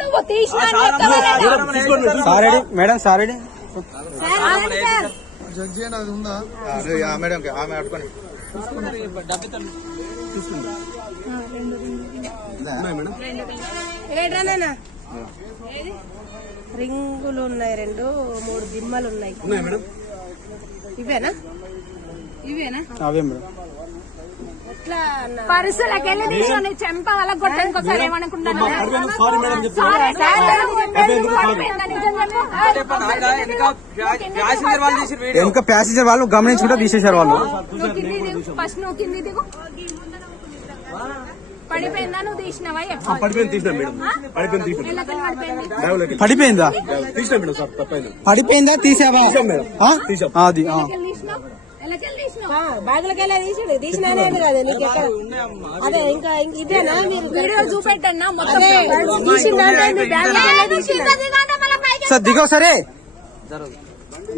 నువ్వు తీసిన madam sorry judge అని అది ఉందా మేడం ఆమె అట్టుకొని రింగులు ఉన్నాయి 2-3 దిమ్మలు ఉన్నాయి ఇవేనా అవే మేడం పరుసులకెళ్ళి తీసుకొని చెంప వాళ్ళ కొట్ట ఇంకోసారి ఏమనుకుంటాను ఇంకా ప్యాసింజర్ వాళ్ళు గమనించుకుంటే తీసేశారు వాళ్ళు. ఫస్ట్ నువ్వు కింది దిగు. పడిపోయిందా నువ్వు తీసినవా? పడిపోయిందా తీసావా? అది బ్యాగులకెళ్ళి తీసినానే కాదు నీకు ఎక్కడ అదే ఇంకా ఇదేనా మీరు వీడియో చూపెట్టన్నా మొత్తం సార్ దిగో సరే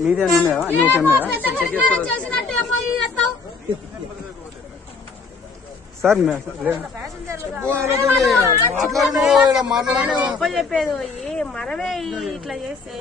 మీదే సార్ చెప్పేది మనమే ఇట్లా చేస్తే